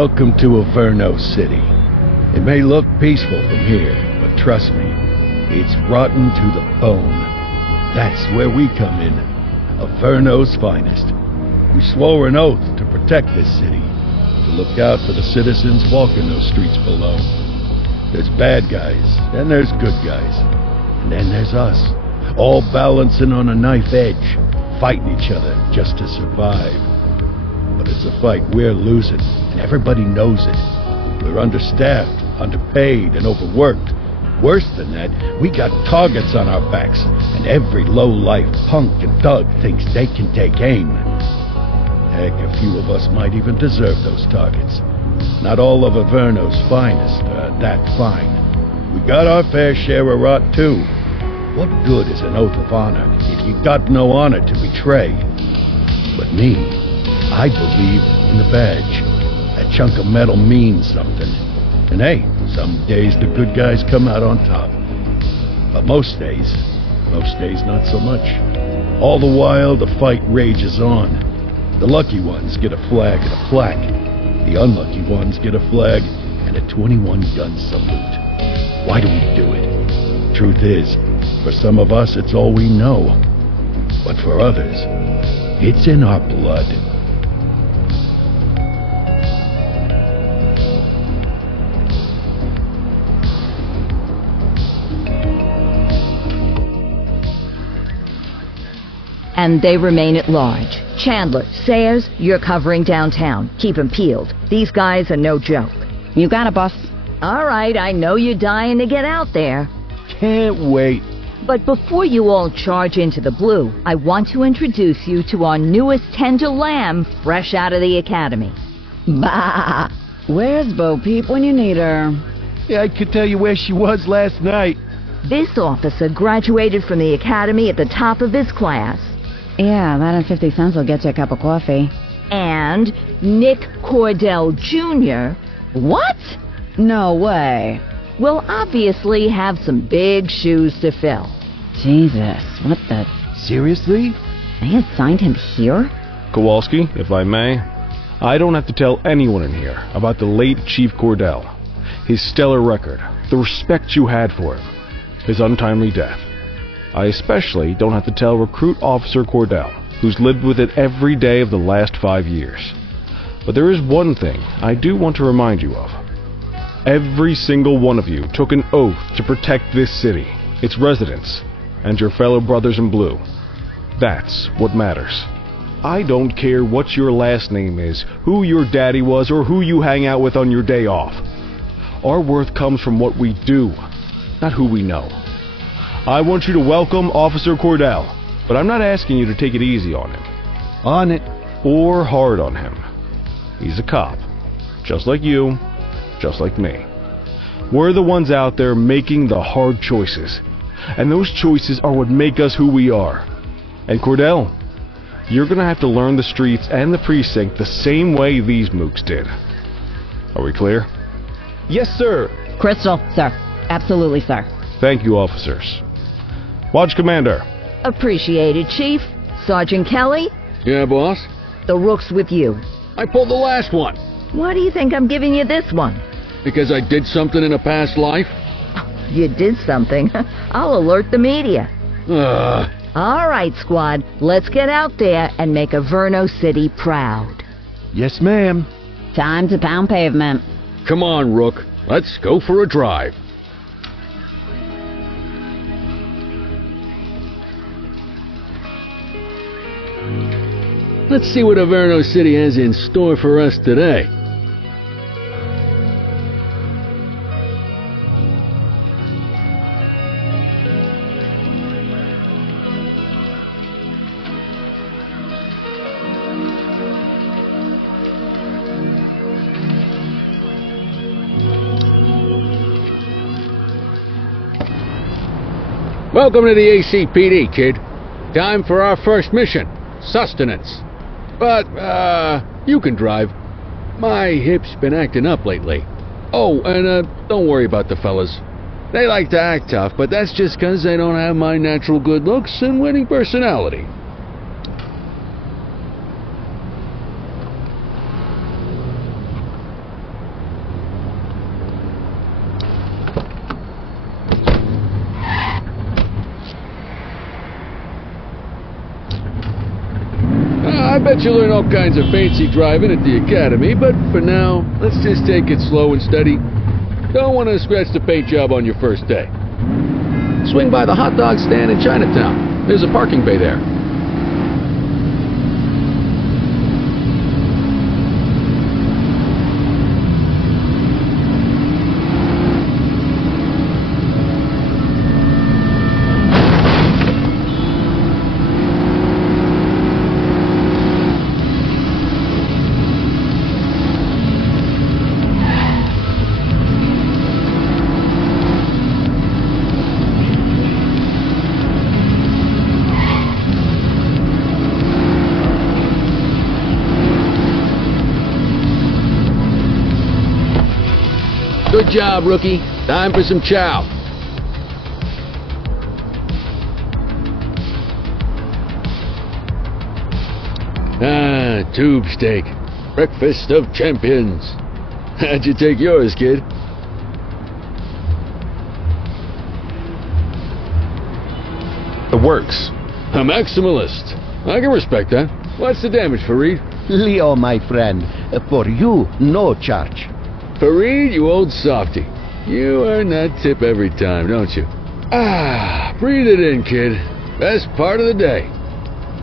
Welcome to Averno City. It may look peaceful from here, but trust me, it's rotten to the bone. That's where we come in. Averno's finest. We swore an oath to protect this city, to look out for the citizens walking those streets below. There's bad guys, and there's good guys. And then there's us, all balancing on a knife edge, fighting each other just to survive. But it's a fight we're losing, and everybody knows it. We're understaffed, underpaid, and overworked. Worse than that, we got targets on our backs, and every low-life punk and thug thinks they can take aim. Heck, a few of us might even deserve those targets. Not all of Averno's finest are that fine. We got our fair share of rot, too. What good is an oath of honor if you got no honor to betray? But me, I believe in the badge. That chunk of metal means something. And hey, some days the good guys come out on top. But most days not so much. All the while, the fight rages on. The lucky ones get a flag and a plaque. The unlucky ones get a flag and a 21-gun salute. Why do we do it? Truth is, for some of us, it's all we know. But for others, it's in our blood. And they remain at large. Chandler, Sayers, you're covering downtown. Keep 'em peeled. These guys are no joke. You got it, boss. All right, I know you're dying to get out there. Can't wait. But before you all charge into the blue, I want to introduce you to our newest tender lamb fresh out of the academy. Bah! Where's Bo Peep when you need her? Yeah, I could tell you where she was last night. This officer graduated from the academy at the top of his class. Yeah, that and 50 cents will get you a cup of coffee. And Nick Cordell Jr. What? No way. will obviously have some big shoes to fill. Jesus, what the... Seriously? They assigned him here? Kowalski, if I may, I don't have to tell anyone in here about the late Chief Cordell, his stellar record, the respect you had for him, his untimely death. I especially don't have to tell Recruit Officer Cordell, who's lived with it every day of the last 5 years. But there is one thing I do want to remind you of. Every single one of you took an oath to protect this city, its residents, and your fellow brothers in blue. That's what matters. I don't care what your last name is, who your daddy was, or who you hang out with on your day off. Our worth comes from what we do, not who we know. I want you to welcome Officer Cordell, but I'm not asking you to take it easy on him. On it. Or hard on him. He's a cop, just like you, just like me. We're the ones out there making the hard choices, and those choices are what make us who we are. And Cordell, you're gonna have to learn the streets and the precinct the same way these mooks did. Are we clear? Yes, sir. Crystal, sir. Absolutely, sir. Thank you, officers. Watch Commander. Appreciated, Chief. Sergeant Kelly, Yeah, boss? the rook's with you. I pulled the last one. Why do you think I'm giving you this one? Because I did something in a past life? You did something. I'll alert the media. Ugh. All right, squad. Let's get out there and make Averno City proud. Yes, ma'am. Time to pound pavement. Come on, Rook. Let's go for a drive. Let's see what Averno City has in store for us today. Welcome to the ACPD, kid. Time for our first mission, sustenance. But, you can drive. My hip's been acting up lately. Oh, and, don't worry about the fellas. They like to act tough, but that's just 'cause they don't have my natural good looks and winning personality. I bet you'll learn all kinds of fancy driving at the academy, but for now, let's just take it slow and steady. Don't want to scratch the paint job on your first day. Swing by the hot dog stand in Chinatown. There's a parking bay there. Good job, rookie. Time for some chow. Tube steak. Breakfast of champions. How'd you take yours, kid? The works. A maximalist. I can respect that. What's the damage, Fareed? Leo, my friend, for you, no charge. Fareed, you old softy. You earn that tip every time, don't you? Breathe it in, kid. Best part of the day.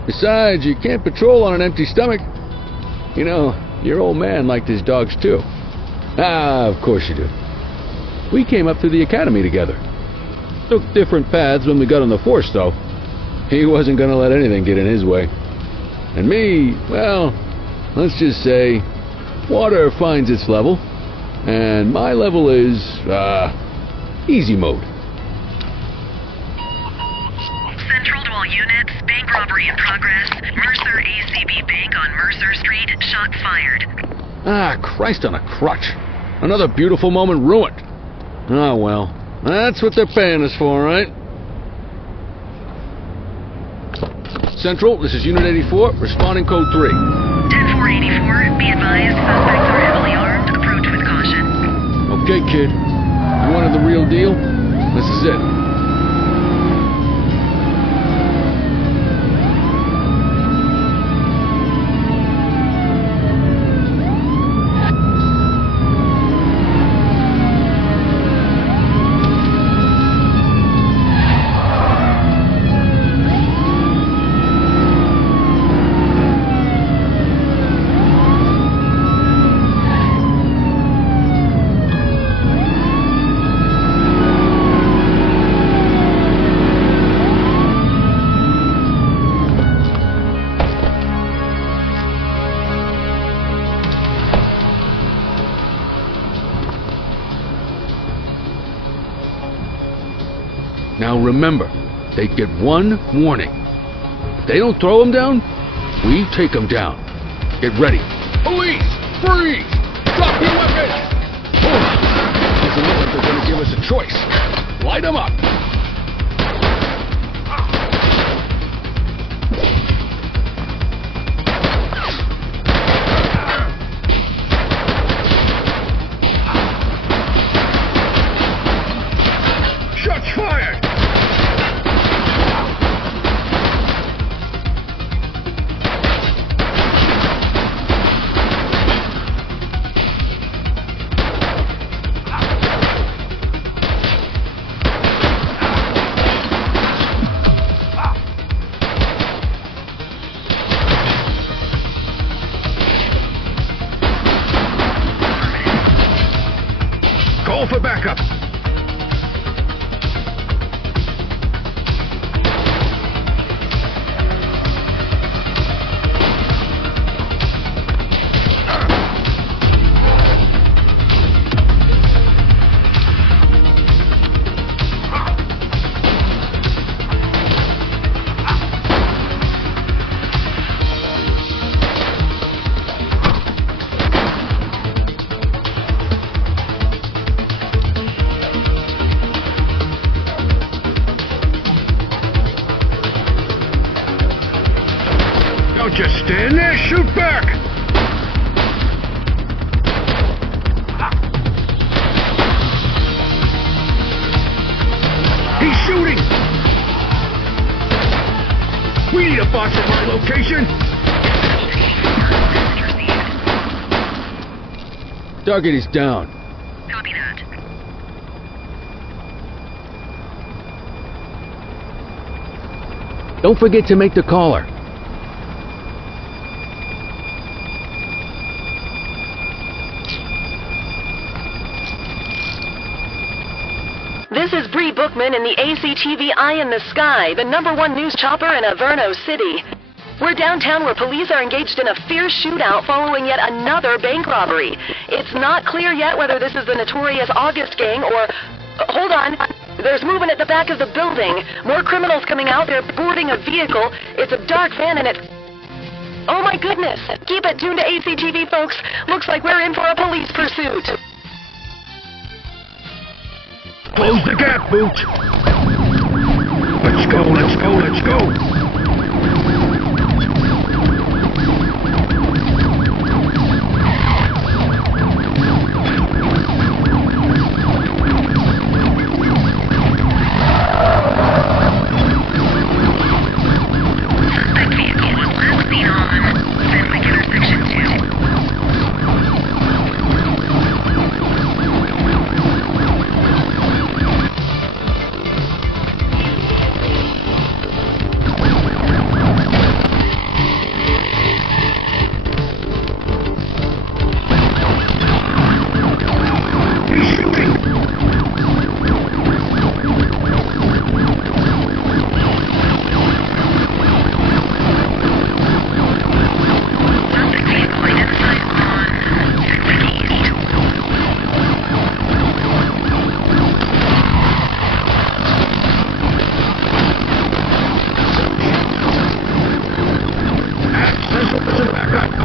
Besides, you can't patrol on an empty stomach. You know, your old man liked his dogs too. Of course you do. We came up through the academy together. Took different paths when we got on the force, though. He wasn't gonna let anything get in his way. And me, well, let's just say, water finds its level. And my level is, easy mode. Central to all units, bank robbery in progress. Mercer ACB Bank on Mercer Street, shot fired. Christ on a crutch. Another beautiful moment ruined. Oh well, that's what they're paying us for, right? Central, this is Unit 84, responding code 3. 10-484, be advised, suspects are heavily armed. Approach with caution. Okay, kid. You wanted the real deal? This is it. Now remember, they get one warning. If they don't throw them down, we take them down. Get ready. Police! Freeze! Drop your weapons! Doesn't look like they're going to give us a choice. Light them up! Shots fired! Call for backup! Don't just stand there, shoot back! He's shooting! We need a box at my location! Target is down. Copy that. Don't forget to make the caller. This is Bree Bookman in the ACTV Eye in the Sky, the #1 news chopper in Averno City. We're downtown where police are engaged in a fierce shootout following yet another bank robbery. It's not clear yet whether this is the notorious August gang or... hold on. There's movement at the back of the building. More criminals coming out. They're boarding a vehicle. It's a dark van and it's... oh my goodness! Keep it tuned to ACTV, folks. Looks like we're in for a police pursuit. Close the gap, Boot! Let's go, let's go, let's go! Suspect vehicle was last seen on Fenwick Intersection 2. Suspect vehicle identified on Fenwick East.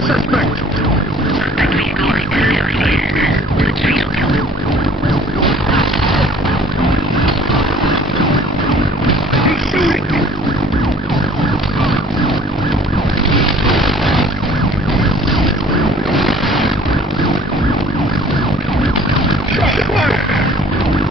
Suspect vehicle identified as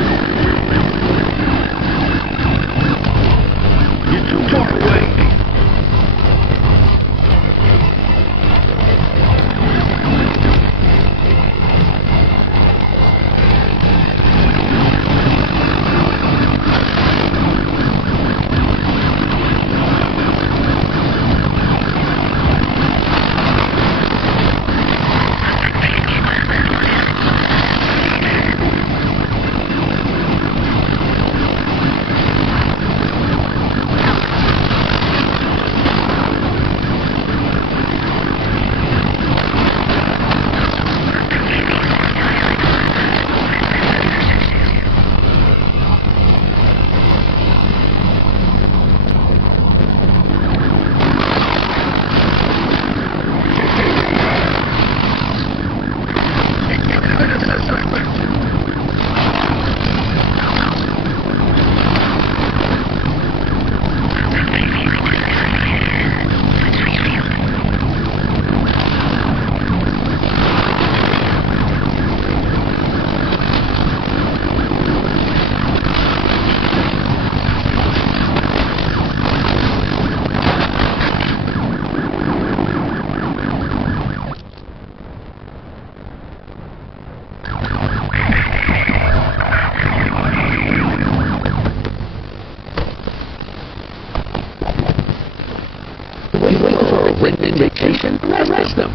Litchfield. Vacation. Arrest them.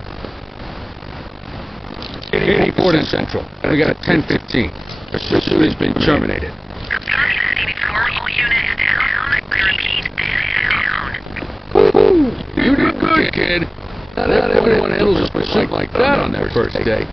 84 in Central. We got a 10:15. Pursuit has been terminated. Copy that. 84, all units down. Repeat, down. Woo-hoo! You did good, kid. Not everyone handles a pursuit like that on their first day.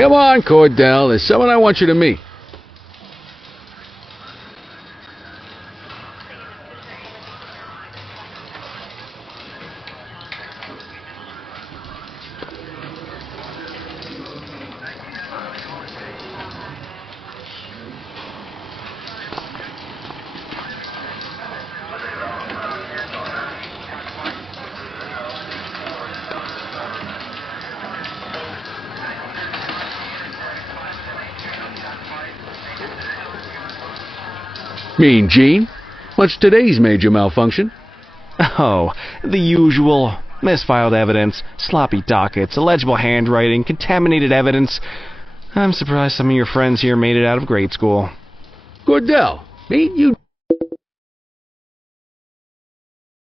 Come on, Cordell. There's someone I want you to meet. Mean Gene? What's today's major malfunction? Oh, the usual. Misfiled evidence, sloppy dockets, illegible handwriting, contaminated evidence. I'm surprised some of your friends here made it out of grade school. Cordell, ain't you